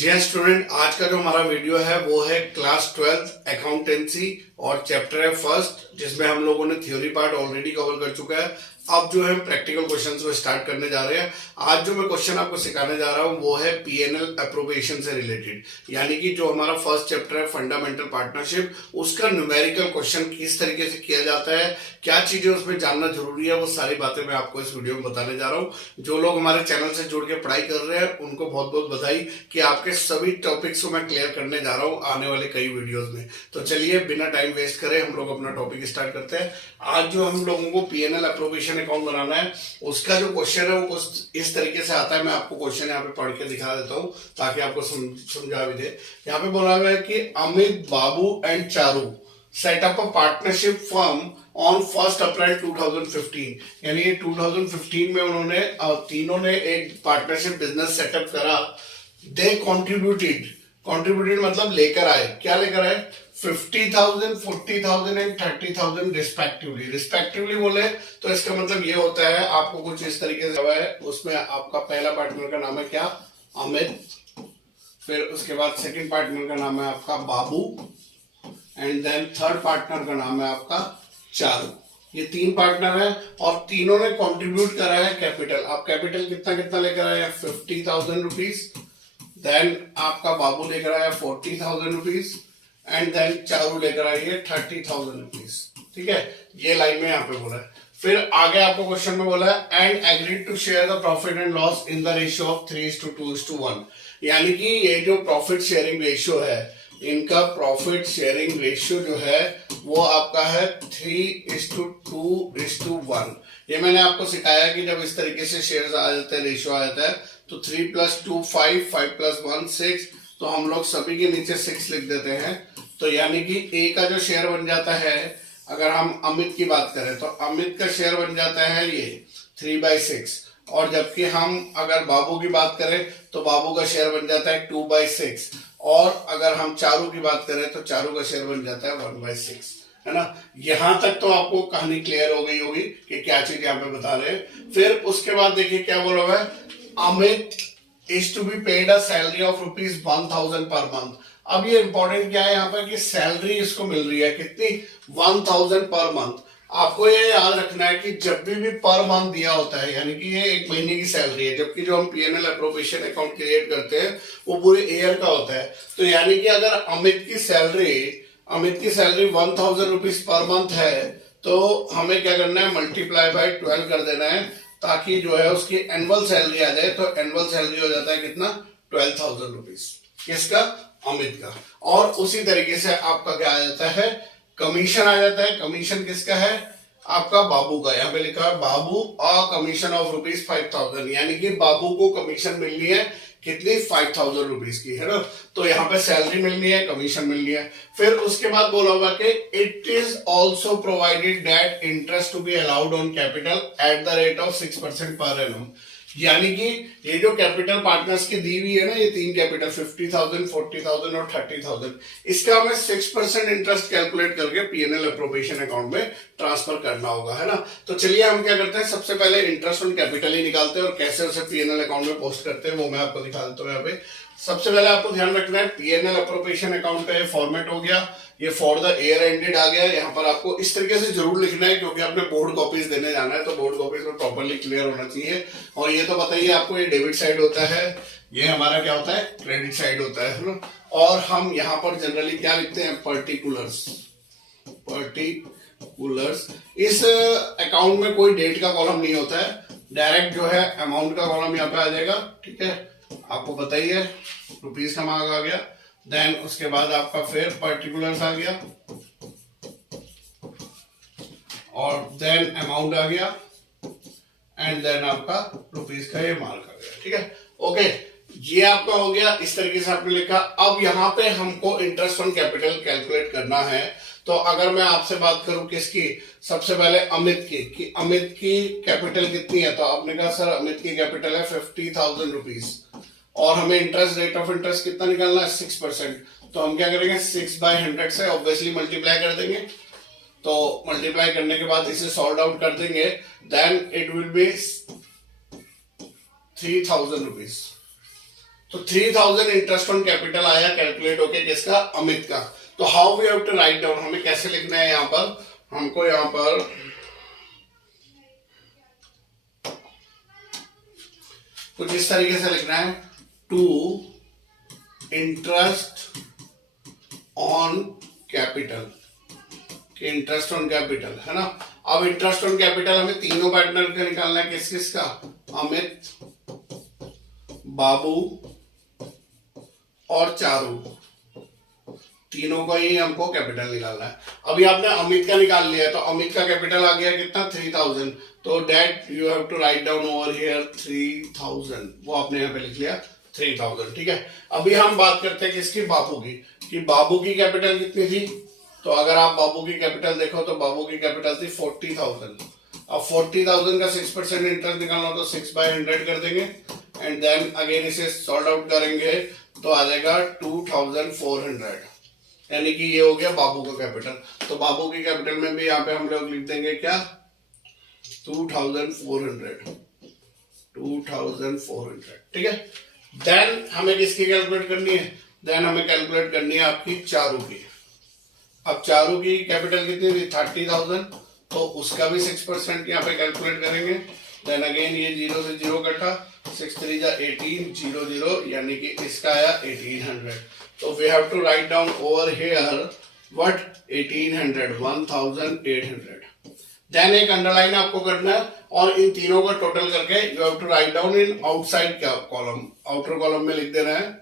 जी हाँ स्टूडेंट, आज का जो हमारा वीडियो है वो है क्लास 12 अकाउंटेंसी और चैप्टर है फर्स्ट, जिसमें हम लोगों ने थ्योरी पार्ट ऑलरेडी कवर कर चुका है। अब जो है प्रैक्टिकल क्वेश्चंस को स्टार्ट करने जा रहे हैं। आज जो मैं क्वेश्चन आपको सिखाने जा रहा हूँ वो है पीएनएल अप्रोप्रिएशन से रिलेटेड, यानी कि जो हमारा फर्स्ट चैप्टर है फंडामेंटल पार्टनरशिप, उसका न्यूमेरिकल क्वेश्चन किस तरीके से किया जाता है, क्या चीजें उसमें जानना जरूरी है, वो सारी बातें मैं आपको इस वीडियो में बताने जा रहा हूँ। जो लोग हमारे चैनल से जुड़ के पढ़ाई कर रहे हैं उनको बहुत बहुत बधाई कि आपके सभी टॉपिक्स को मैं क्लियर करने जा रहा हूँ आने वाले कई वीडियोस में। तो चलिए बिना टाइम वेस्ट करे हम लोग अपना टॉपिक स्टार्ट करते हैं। आज जो हम लोगों को पीएनएल अप्रोप्रिएशन अकाउंट बनाना है उसका जो क्वेश्चन है वो इस तरीके से आता है। मैं आपको क्वेश्चन यहाँ पे पढ़ के दिखा देता हूँ ताकि आपको समझा भी दे। यहाँ पे बोला हुआ है कि Amit, Babu and Charu set up a partnership firm on 1 April 2015, यानी ये 2015 में उन्होंने तीनों ने एक पार्टनरशिप बिजनेस सेटअप करा। दे कॉन्ट्रीब्यूटेड मतलब लेकर आए, क्या लेकर आए? 50,000, 40,000 एंड 30,000 रिस्पेक्टिवली बोले तो इसका मतलब ये होता है, आपको कुछ इस तरीके से है। उसमें आपका पहला पार्टनर का नाम है क्या? अमित। फिर उसके बाद सेकंड पार्टनर का नाम है आपका बाबू एंड देन थर्ड पार्टनर का नाम है आपका चारू। ये तीन पार्टनर है और तीनों ने कंट्रीब्यूट करा है कैपिटल। आप कैपिटल कितना कितना लेकर आए हैं? 50,000 रुपीज। देन आपका बाबू लेकर आया 40,000 रुपीज एंड देन चारू लेकर आई है 30,000 रुपीज। ठीक है, ये लाइन में यहाँ पे बोला है। फिर आगे आपको क्वेश्चन में बोला है and agreed to share the profit and loss in the ratio of 3:2:1, यानी कि ये जो प्रॉफिट शेयरिंग रेशियो है, इनका प्रॉफिट शेयरिंग रेशियो जो है वो आपका है 3:2:1। ये मैंने आपको सिखाया कि जब इस तरीके से शेयर्स आ जाते हैं, रेशियो आ जाता है तो 3 + 2 5, 5 + 1 6, तो हम लोग सभी के नीचे 6 लिख देते हैं। तो यानी कि ए का जो शेयर बन जाता है, अगर हम अमित की बात करें तो अमित का शेयर बन जाता है ये 3/6, और जबकि हम अगर बाबू की बात करें तो बाबू का शेयर बन जाता है 2/6, और अगर हम चारू की बात करें तो चारू का शेयर बन जाता है 1/6, है ना। यहां तक तो आपको कहानी क्लियर हो गई होगी कि क्या चीज यहाँ पे बता रहे हैं। फिर उसके बाद देखिए क्या बोला हुआ है, Amit is to be paid a salary of ₹1,000 per month. अब ये इंपॉर्टेंट क्या है यहाँ पर कि सैलरी इसको मिल रही है कितनी? 1,000 पर मंथ। आपको ये याद रखना है कि जब भी पर मंथ दिया होता है, यानी कि ये एक महीने की सैलरी है, जबकि जो हम पीएनएल अप्रोप्रिएशन अकाउंट क्रिएट करते हैं वो पूरे ईयर का होता है। तो यानी कि अगर अमित की सैलरी 1,000 रुपीज पर मंथ है तो हमें क्या करना है? मल्टीप्लाई बाय 12 कर देना है, ताकि जो है उसकी एनुअल सैलरी आ जाए। तो एनुअल सैलरी हो जाता है कितना? 12,000 रुपीज। किसका? अमित का। और उसी तरीके से आपका क्या आ जाता है? कमीशन आ जाता है। कमीशन किसका है? आपका बाबू का। यहाँ पे लिखा है बाबू अ कमीशन ऑफ ₹5,000, यानी कि बाबू को कमीशन मिलनी है कितनी? 5,000 रुपीज की, है ना। तो यहाँ पे सैलरी मिलनी है, कमीशन मिलनी है। फिर उसके बाद बोला होगा कि it is also provided that interest to be allowed on capital at the rate of 6% per annum, यानी कि ये जो कैपिटल पार्टनर्स की दी हुई है ना, ये तीन कैपिटल 50,000, 40,000 और 30,000, इसका हमें 6% इंटरेस्ट कैलकुलेट करके पीएनएल अप्रोप्रिएशन अकाउंट में ट्रांसफर करना होगा, है ना। तो चलिए हम क्या करते हैं, सबसे पहले इंटरेस्ट ऑन कैपिटल ही निकालते हैं और कैसे उसे पीएनएल अकाउंट में पोस्ट करते हैं वो मैं आपको दिखा देता हूँ। यहाँ पे सबसे पहले आपको ध्यान रखना है पीएनएल अप्रोप्रिएशन अकाउंट का ये फॉर्मेट हो गया, ये फॉर द ईयर एंडेड आ गया। यहाँ पर आपको इस तरीके से जरूर लिखना है क्योंकि आपने बोर्ड कॉपीज देने जाना है, तो बोर्ड कॉपीज में प्रॉपर्ली क्लियर होना चाहिए। और ये तो बताइए आपको, ये डेबिट साइड होता है, ये हमारा क्या होता है? क्रेडिट साइड होता है ना। और हम यहाँ पर जनरली क्या लिखते हैं? पर्टिकुलर्स। इस अकाउंट में कोई डेट का कॉलम नहीं होता है, डायरेक्ट जो है अमाउंट का कॉलम यहाँ पे आ जाएगा। ठीक है, आपको बताइए रुपीज का मार्क आ गया, देन उसके बाद आपका फिर पर्टिकुलर्स आ गया और देन अमाउंट आ गया एंड देन आपका रुपीज का ये मार्क आ गया। ठीक है, ओके, ये आपका हो गया। इस तरीके से आपने लिखा। अब यहाँ पे हमको इंटरेस्ट ऑन कैपिटल कैलकुलेट करना है। तो अगर मैं आपसे बात करूं किसकी, सबसे पहले अमित की, कि अमित की कैपिटल कितनी है, तो आपने कहा सर अमित की कैपिटल है 50,000 रुपीज और हमें इंटरेस्ट, रेट ऑफ इंटरेस्ट कितना निकालना है? 6%। तो हम क्या करेंगे? 6/100 से ऑब्वियसली मल्टीप्लाई कर देंगे। तो मल्टीप्लाई करने के बाद इसे सॉल्व आउट कर देंगे, then it will be 3,000 rupees. तो 3000 इंटरेस्ट ऑन कैपिटल आया कैलकुलेट होके किसका, अमित का। तो how we have to write down, हमें कैसे लिखना है यहां पर, हमको यहां पर कुछ इस तरीके से लिखना है, to interest on capital, interest on capital है ना। अब इंटरेस्ट ऑन कैपिटल हमें तीनों पार्टनर का निकालना है, किस किस का, अमित, बाबू और चारू, तीनों का ही हमको कैपिटल निकालना है। अभी आपने अमित का निकाल लिया है, तो अमित का कैपिटल आ गया कितना, 3000। तो that you have to write down over here 3000, वो आपने यहाँ पे लिख लिया 3000, ठीक है। अभी हम बात करते हैं किसकी, बाबू की, कि बाबू की कैपिटल कितनी थी। तो अगर आप बाबू की कैपिटल देखो तो बाबू की कैपिटल थी 40,000। अब 40,000 का 6% इंटरेस्ट निकालना हो तो 6/100 कर देंगे, एंड देन अगेन इसे सॉल्ट आउट करेंगे तो आ जाएगा 2400, यानी कि ये हो गया बाबू का कैपिटल। तो बाबू की कैपिटल में भी यहाँ पे हम लोग लिख देंगे क्या, 2400, 2400, ठीक है। देन हमें किसकी कैलकुलेट करनी है, देन हमें कैलकुलेट करनी है आपकी चारू की। अब चारू की कैपिटल कितनी थी, 30,000, तो उसका भी 6% यहाँ पे कैलकुलेट करेंगे। देन अगेन ये 0 से 0 कटा, 6 3 जा 18, 0 0, यानी कि इसका आया 1800। तो we have to write down over here what, 1800, 1800। Then एक अंडरलाइन आपको करना है और इन तीनों का टोटल करके you have to write down in outside column, outer column में लिख देना है,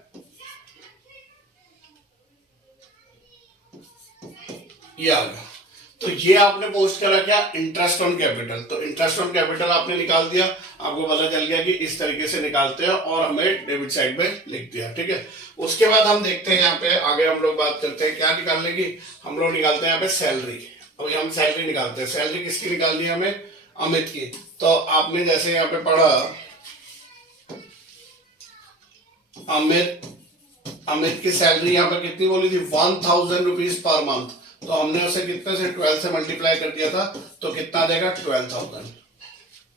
ये आ गया। तो ये आपने पोस्ट करा क्या, इंटरेस्ट ऑन कैपिटल। तो इंटरेस्ट ऑन कैपिटल आपने निकाल दिया, आपको पता चल गया कि इस तरीके से निकालते हैं, और हमें डेबिट साइड पे लिख दिया, ठीक है। उसके बाद हम देखते हैं यहाँ पे आगे हम लोग बात करते हैं क्या निकालने की, हम लोग निकालते हैं यहाँ पे सैलरी। अभी हम सैलरी निकालते हैं, सैलरी किसकी निकालनी है हमें, अमित की। तो आपने जैसे यहाँ पे पढ़ा, अमित की सैलरी यहाँ पे कितनी बोली थी, 1000 रुपीज पर मंथ। तो हमने उसे कितने से 12 से मल्टीप्लाई कर दिया था, तो कितना देगा 12,000।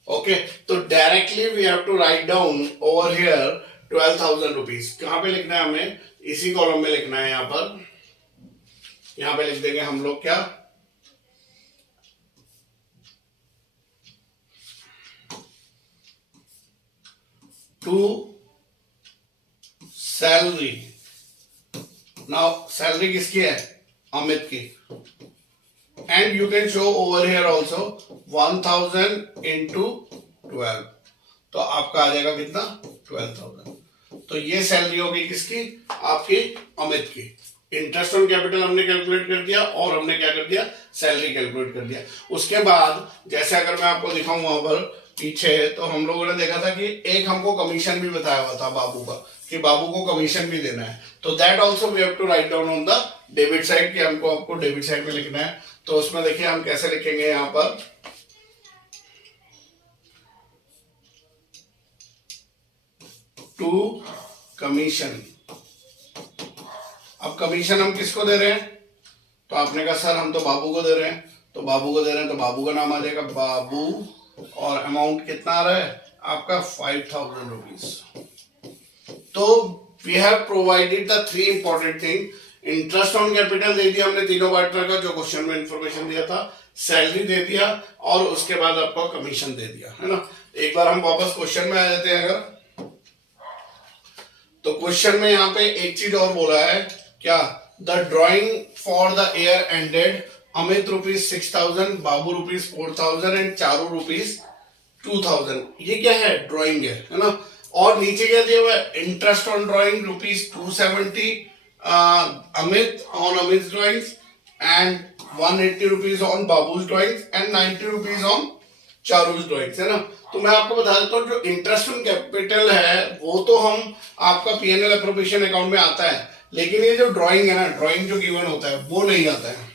ओके, तो directly we have to write down over here 12,000 rupees. कहां पे लिखना है हमें, इसी कॉलम में लिखना है, यहां पे लिख देंगे हम लोग क्या, टू सैलरी। नाउ सैलरी किसकी है, अमित की, and you can show over here also 1000 into 12, तो आपका आ जाएगा कितना, 12,000। तो ये सैलरी होगी किसकी, आपकी अमित की। इंटरेस्ट ऑन कैपिटल हमने कैलकुलेट कर दिया, और हमने क्या कर दिया, सैलरी कैलकुलेट कर दिया। उसके बाद जैसे अगर मैं आपको दिखाऊं वहां पर पीछे, तो हम लोगों ने देखा था कि एक हमको कमीशन भी बताया हुआ था बाबू का, कि बाबू को कमीशन भी देना है। तो that also we have to write down on the debit side, कि हमको आपको डेबिट साइड में लिखना है। तो उसमें देखिए हम कैसे लिखेंगे, यहां पर टू कमीशन। अब कमीशन हम किसको दे रहे हैं, तो आपने कहा सर हम तो बाबू को दे रहे हैं, तो बाबू को दे रहे हैं तो बाबू का नाम आ जाएगा बाबू, और अमाउंट कितना आ रहा है आपका 5,000 रुपीज। तो we have provided the 3 important thing, interest on capital दे दिया हमने तीनों पार्टनर का, जो क्वेश्चन में इंफॉर्मेशन दिया था, सैलरी दे दिया, और उसके बाद आपको कमीशन दे दिया, है ना। एक बार हम वापस क्वेश्चन में आ जाते हैं अगर, तो क्वेश्चन में यहाँ पे एक चीज और बोला है क्या, the drawing for the year ended, Amit ₹6,000, Babu ₹4,000 and Charu ₹2,000। ये क्या है, ड्रॉइंग है ना। और नीचे क्या दिया हुआ है, interest on drawing ₹270 Amit on Amit drawings, and 180 rupees on Babu's drawings, and 90 rupees on Charu's drawings, है ना। तो मैं आपको बता देता हूँ, जो इंटरेस्ट ऑन कैपिटल है वो तो हम आपका P&L अप्रोप्रिएशन अकाउंट में आता है, लेकिन ये जो ड्राइंग है ना, ड्राइंग जो गिवन होता है वो नहीं आता है,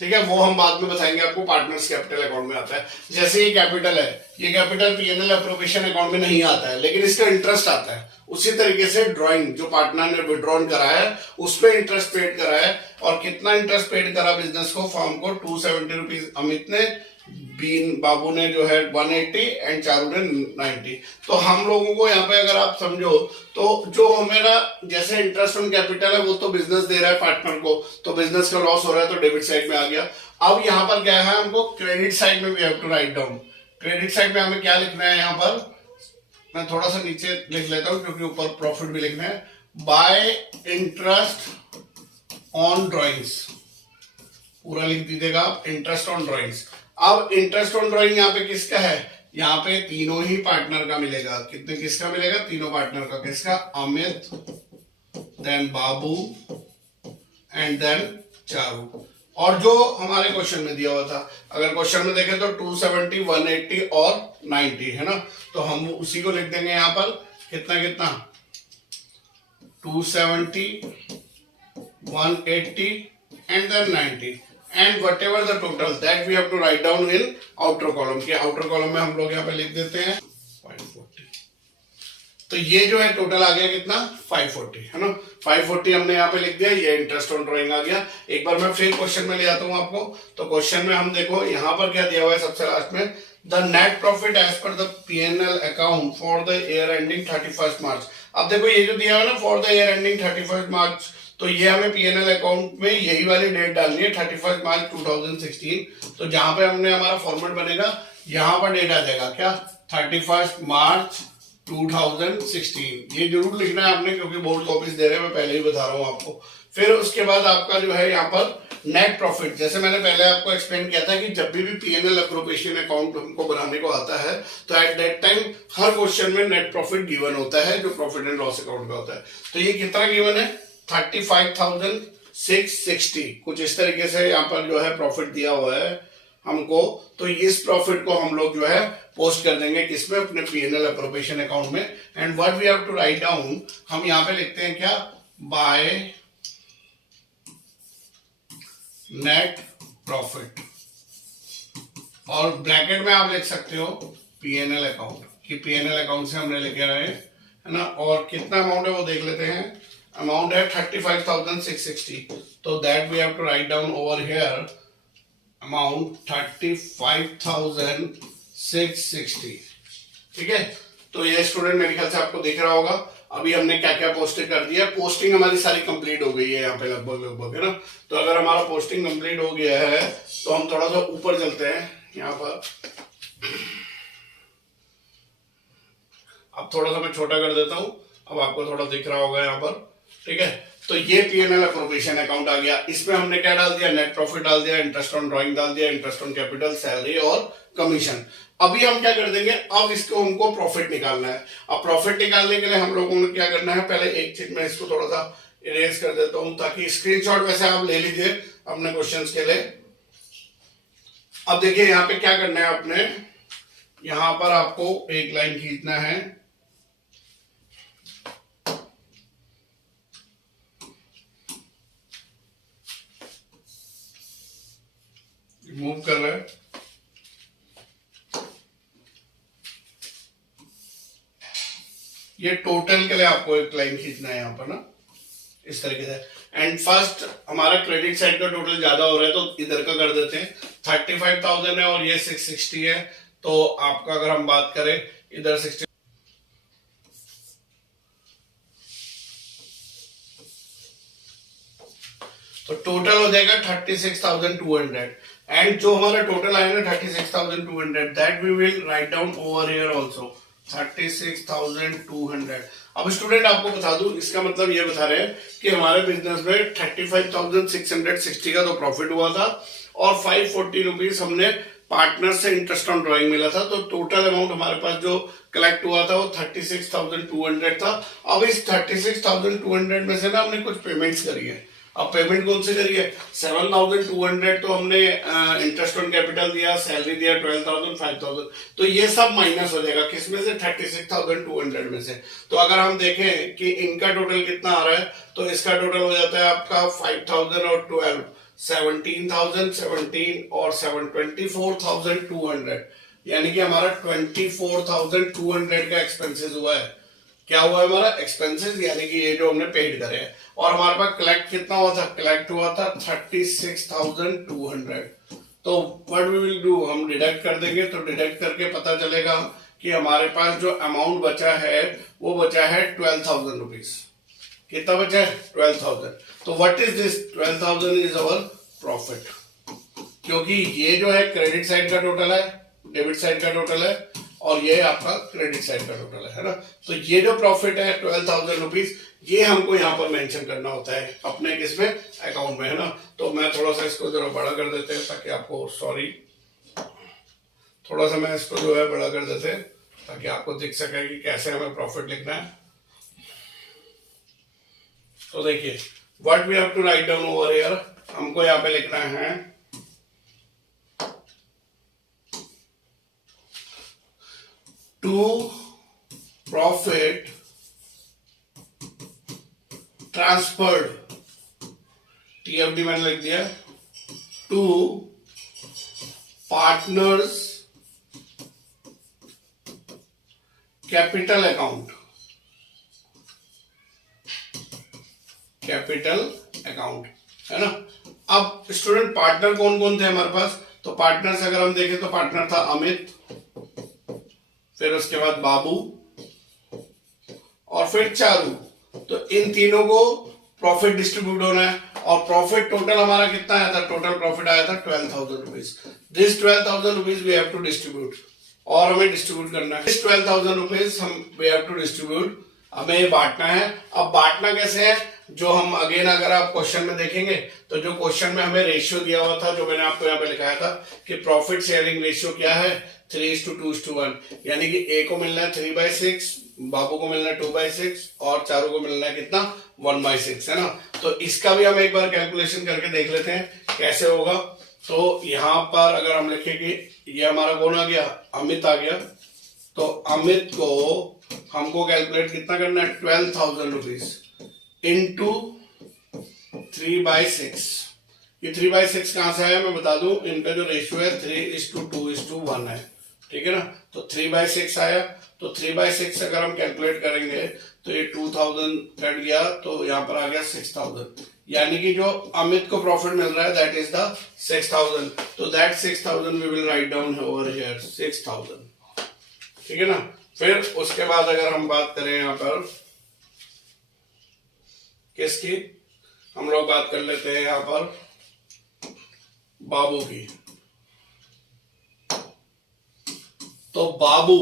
ठीक है। वो हम बाद में बताएंगे आपको, पार्टनर्स कैपिटल अकाउंट में आता है। जैसे ये कैपिटल है, ये कैपिटल P&L अप्रोप्रिएशन अकाउंट में नहीं आता है, लेकिन इसका इंटरेस्ट आता है। उसी तरीके से ड्राइंग जो पार्टनर ने विड्रॉन करा है उस पर इंटरेस्ट पेड करा है, और कितना इंटरेस्ट पेड करा बिजनेस को, फर्म को 270 रुपीज अमित ने, बीन बाबू ने जो है 180 एंड चारू ने 90। तो हम लोगों को यहाँ पे अगर आप समझो तो जो मेरा जैसे इंटरेस्ट ऑन कैपिटल है वो तो बिजनेस दे रहा है पार्टनर को, तो बिजनेस का लॉस हो रहा है तो डेबिट साइड में आ गया। अब यहाँ पर क्या है, हमको क्रेडिट साइड में we have to write down. Credit side में हमें क्या लिखना है, यहाँ पर मैं थोड़ा सा नीचे लिख लेता हूं क्योंकि ऊपर प्रॉफिट भी लिखना है। बाय इंटरेस्ट ऑन ड्रॉइंग्स, पूरा लिख दीजिएगा आप, इंटरेस्ट ऑन ड्रॉइंग्स। अब इंटरेस्ट ऑन ड्रॉइंग यहाँ पे किसका है, यहाँ पे तीनों ही पार्टनर का मिलेगा। कितने किसका मिलेगा, तीनों पार्टनर का। किसका, Amit, then Babu and then Charu. और जो हमारे क्वेश्चन में दिया हुआ था, अगर क्वेश्चन में देखें तो 270, 180 और 90 है ना, तो हम उसी को लिख देंगे यहाँ पर। कितना कितना, 270, 180 and then 90 and whatever the total that we have to write down in outer column. के आउटर कॉलम में हम लोग यहाँ पे लिख देते हैं 540। तो ये जो है टोटल आ गया कितना, 540 है ना। 540 हमने यहाँ पे लिख दिया, ये इंटरेस्ट ऑन ड्रॉइंग आ गया। एक बार मैं फिर क्वेश्चन में ले आता हूँ आपको। तो क्वेश्चन में हम देखो यहाँ पर क्या दिया हुआ है सबसे लास्ट में, the net profit as per the PNL account for the year ending 31 March. अब देखो ये जो दिया हुआ है ना, for the year ending 31 March, तो ये हमें पीएनएल अकाउंट में यही वाली डेट डालनी है 31 मार्च 2016। तो जहां पे हमने हमारा फॉर्मेट बनेगा यहां पर डेट आ जाएगा क्या, 31 मार्च 2016। ये जरूर लिखना है आपने क्योंकि बोर्ड कॉपीज दे रहे हैं, मैं पहले ही बता रहा हूं आपको। फिर उसके बाद आपका जो है यहाँ पर नेट प्रॉफिट, जैसे मैंने पहले आपको एक्सप्लेन किया था कि जब भी पीएनएल अप्रोप्रिएशन अकाउंट हमको बनाने को आता है तो at that time her question में नेट प्रॉफिट गिवन होता है, जो प्रॉफिट एंड लॉस अकाउंट का होता है। तो ये कितना गिवन है, 35,660, कुछ इस तरीके से यहाँ पर जो है प्रॉफिट दिया हुआ है हमको। तो इस प्रॉफिट को हम लोग जो है पोस्ट कर देंगे किसमें, अपने पीएनएल अप्रोप्रिएशन अकाउंट में। And what we have to write down, हम यहाँ पे लिखते हैं क्या, बाय नेट प्रॉफिट, और ब्रैकेट में आप लिख सकते हो पीएनएल अकाउंट, कि पीएनएल अकाउंट से हमने लेके आए है ना। और कितना अमाउंट है वो देख लेते हैं। अमाउंट है 35,660, तो that we have to write down over here amount 35,660। ठीक है, तो ये स्टूडेंट मेरे ख्याल से आपको दिख रहा होगा। अभी हमने क्या क्या पोस्टिंग कर दिया, पोस्टिंग हमारी सारी कंप्लीट हो गई है यहाँ पे लगभग है ना। तो अगर हमारा पोस्टिंग कंप्लीट हो गया है तो हम थोड़ा सा ऊपर चलते हैं यहाँ पर। अब थोड़ा सा मैं छोटा कर देता हूँ, अब आपको थोड़ा दिख रहा होगा यहाँ पर। ठीक है, तो ये पीएनएल अप्रोप्रिएशन अकाउंट आ गया। इसमें हमने क्या डाल दिया, नेट प्रॉफिट डाल दिया, इंटरेस्ट ऑन ड्राइंग डाल दिया, इंटरेस्ट ऑन कैपिटल, सैलरी और कमीशन। अभी हम क्या कर देंगे, अब इसको हमको प्रॉफिट निकालना है। अब प्रॉफिट निकालने के लिए हम लोगों ने क्या करना है, पहले एक चीज मैं इसको थोड़ा सा इरेज कर देता हूं ताकि स्क्रीनशॉट वैसे आप ले लीजिए अपने क्वेश्चंस के लिए। अब देखिए यहाँ पे क्या करना है, अपने यहां पर आपको एक लाइन खींचना है, मूव कर रहा है। ये टोटल के लिए आपको एक लाइन खींचना है यहाँ पर ना, इस तरीके से। एंड फर्स्ट हमारा क्रेडिट साइड का टोटल ज्यादा हो रहा है तो इधर का कर देते हैं। 35,000 है और ये 660 है, तो आपका अगर हम बात करें इधर 60, तो टोटल हो जाएगा 36,200। एंड जो हमारा टोटल आएगा 36,200, that we will write down over here also 36,200। अब स्टूडेंट आपको बता दूं, इसका मतलब ये बता रहे हैं कि हमारे बिजनेस में 35,660 का तो प्रॉफिट हुआ था और 540 रुपीज हमने पार्टनर से इंटरेस्ट ऑन ड्राइंग मिला था। तो टोटल अमाउंट हमारे पास जो कलेक्ट हुआ था वो 36,200 था। अब इस 36,200 में से ना हमने कुछ पेमेंट्स करी है। अब पेमेंट कौन से करिए, 7,200 तो हमने इंटरेस्ट ऑन कैपिटल दिया, सैलरी दिया 12,000, 5,000, तो ये सब माइनस हो जाएगा किसमें से, 36,200 में से। तो अगर हम देखें कि इनका टोटल कितना आ रहा है, तो इसका टोटल हो जाता है आपका 5,000 और 12, 17,000, 17 और 7, 24,200, यानी कि हमारा 24,200 का एक्सपेंसेस हुआ है। क्या हुआ है हमारा एक्सपेंसेस, यानी कि ये जो हमने पेड करे हैं। और हमारे पास कलेक्ट कितना हुआ था, कलेक्ट हुआ था 36,200। तो व्हाट वी विल डू, हम डिडक्ट कर देंगे। तो डिडक्ट करके पता चलेगा कि हमारे पास जो अमाउंट बचा है वो बचा है 12,000 रुपीज। कितना बचा है? 12,000। तो what is this? 12,000 is our profit, क्योंकि ये जो है क्रेडिट साइड का टोटल है, डेबिट साइड का टोटल है, और ये आपका क्रेडिट साइड का टोटल है ना। तो ये जो प्रॉफिट है 12,000 रुपीज, ये हमको यहाँ पर मेंशन करना होता है अपने किसमें, अकाउंट में, है ना। तो मैं थोड़ा सा इसको जरा बड़ा कर देते हैं ताकि आपको, सॉरी, थोड़ा सा मैं इसको जो है बड़ा कर देते हैं ताकि आपको दिख सके कि कैसे हमें प्रॉफिट लिखना है। तो देखिए, what we have to write down over here, हमको यहाँ पे लिखना है टू प्रॉफिट ट्रांसफर्ड, TFD मैंने लिख दिया, to partners capital account, capital account, है ना। अब स्टूडेंट पार्टनर कौन कौन थे हमारे पास? तो पार्टनर्स अगर हम देखें तो पार्टनर था अमित, फिर उसके बाद बाबू, और फिर चारू। तो इन तीनों को प्रॉफिट डिस्ट्रीब्यूट होना है, और प्रॉफिट टोटल हमारा कितना आया था? टोटल प्रॉफिट आया था 12,000 rupees. This 12,000 rupees we have to distribute, और हमें डिस्ट्रीब्यूट करना है। इस 12,000 रुपीज हम वी हैव टू डिस्ट्रीब्यूट, हमें ये बांटना है। अब बांटना कैसे है? जो हम अगेन अगर आप क्वेश्चन में देखेंगे तो जो क्वेश्चन में हमें रेशियो दिया हुआ था, जो मैंने आपको यहाँ पे लिखाया था कि प्रॉफिट शेयरिंग रेशियो क्या है, 3:2:1, यानी कि ए को मिलना है 3/6, बाबू को मिलना है 2/6, और चारू को मिलना है कितना? 1/6, है ना। तो इसका भी हम एक बार कैलकुलेशन करके देख लेते हैं कैसे होगा। तो यहां पर अगर हम लिखें कि ये हमारा कौन आ गया? अमित आ गया। तो अमित को हमको कैलकुलेट कितना करना है? 12,000 रुपीज इंटू 3/6। ये 3/6 कहां से आया मैं बता दूं, इनका जो रेशियो है 3:2:1 है, ठीक है ना। तो 3/6 आया। तो 3/6 अगर हम कैलकुलेट करेंगे तो ये 2,000 कट गया, तो यहाँ पर आ गया 6,000, यानी कि जो अमित को प्रॉफिट मिल रहा है दैट इज द 6,000। तो that 6,000 we will write down over here 6,000, ठीक है ना। फिर उसके बाद अगर हम बात करें यहाँ पर किसकी, हम लोग बात कर लेते हैं यहाँ पर बाबू की। तो बाबू,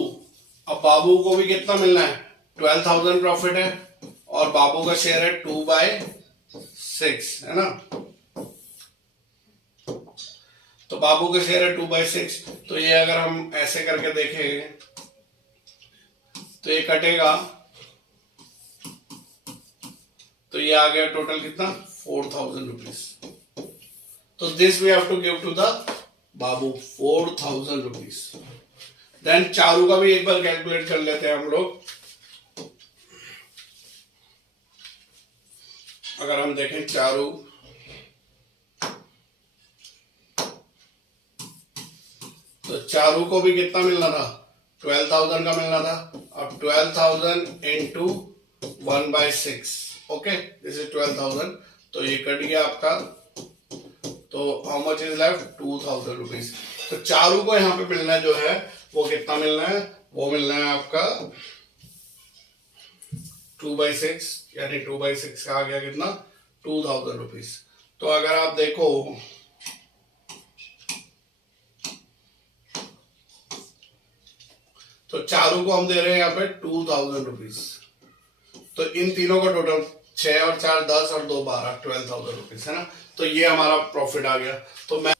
अब बाबू को भी कितना मिलना है? 12,000 प्रॉफिट है, और बाबू का शेयर है 2/6, है ना। तो बाबू का शेयर है 2/6। तो ये अगर हम ऐसे करके देखें तो ये कटेगा, तो ये आ गया टोटल कितना? 4,000 रुपीज। तो this we have to give to the Babu, 4,000 rupees. Then Charu का भी एक बार कैलकुलेट कर लेते हैं हम लोग। अगर हम देखें चारू, तो चारू को भी कितना मिलना था? 12,000 का मिलना था। अब 12,000 इंटू 1/6, ओके, दिस इज 12,000। तो ये कट गया आपका, तो how much is left? 2,000 rupees. तो चारू को यहाँ पे मिलना जो है वो कितना मिलना है? वो मिलना है आपका 2/6, यानी 2/6 का आ गया कितना? 2,000 रुपीज। तो अगर आप देखो तो चारू को हम दे रहे हैं यहाँ पे 2,000 रुपीज। तो इन तीनों का टोटल 6 और 4 10 और 2 12, 12,000 रुपीज, है ना। तो ये हमारा प्रॉफिट आ गया। तो मैं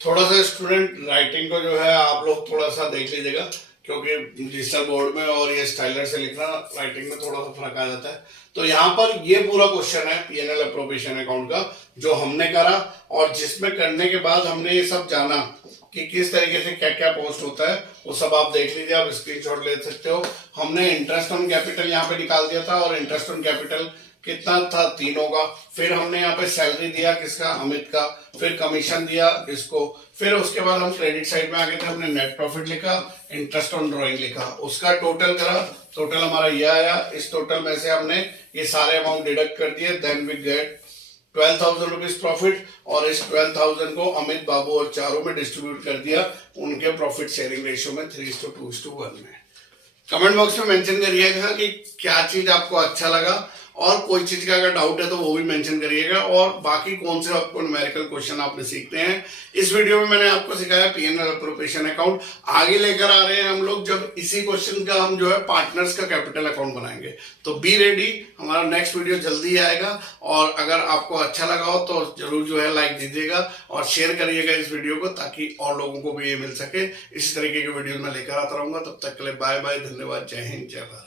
थोड़ा सा स्टूडेंट राइटिंग को जो है आप लोग थोड़ा सा देख लीजिएगा, क्योंकि डिजिटल बोर्ड में और ये स्टाइलर से लिखना राइटिंग में थोड़ा सा फर्क आ जाता है। तो यहाँ पर ये पूरा क्वेश्चन है P&L अप्रोप्रिएशन अकाउंट का, जो हमने करा, और जिसमें करने के बाद हमने ये सब जाना कि किस तरीके से क्या क्या पोस्ट होता है, वो सब आप देख लीजिए, आप स्क्रीनशॉट ले सकते हो। हमने इंटरेस्ट ऑन कैपिटल यहाँ पे निकाल दिया था, और इंटरेस्ट ऑन कैपिटल कितना था? तीनों का। फिर हमने यहाँ पे सैलरी दिया किसका? अमित का। फिर कमीशन दिया इसको। फिर उसके बाद हम क्रेडिट साइड में आ गए थे, हमने नेट प्रॉफिट लिखा, इंटरेस्ट ऑन ड्रॉइंग लिखा, उसका टोटल करा, टोटल हमारा ये आया। इस टोटल में से हमने ये सारे अमाउंट डिडक्ट कर दिए, then we get 12,000 rupees profit, और इस 12,000 को अमित, बाबू और चारों में डिस्ट्रीब्यूट कर दिया उनके प्रॉफिट शेयरिंग रेशियो में 3:2:1 में। कमेंट बॉक्स में मेंशन करिएगा कि क्या चीज आपको अच्छा लगा, और कोई चीज का अगर डाउट है तो वो भी मेंशन करिएगा, और बाकी कौन से आपको न्यूमेरिकल क्वेश्चन आपने सीखते हैं। इस वीडियो में मैंने आपको सिखाया पीएनएल अप्रोप्रिएशन अकाउंट। आगे लेकर आ रहे हैं हम लोग जब इसी क्वेश्चन का हम जो है पार्टनर्स का कैपिटल अकाउंट बनाएंगे, तो बी रेडी, हमारा नेक्स्ट वीडियो जल्दी आएगा। और अगर आपको अच्छा लगा हो तो जरूर जो है लाइक दीजिएगा और शेयर करिएगा इस वीडियो को, ताकि और लोगों को भी ये मिल सके। इसी तरीके के वीडियो में लेकर आता रहूंगा। तब तक के लिए बाय बाय, धन्यवाद, जय हिंद, जय भारत।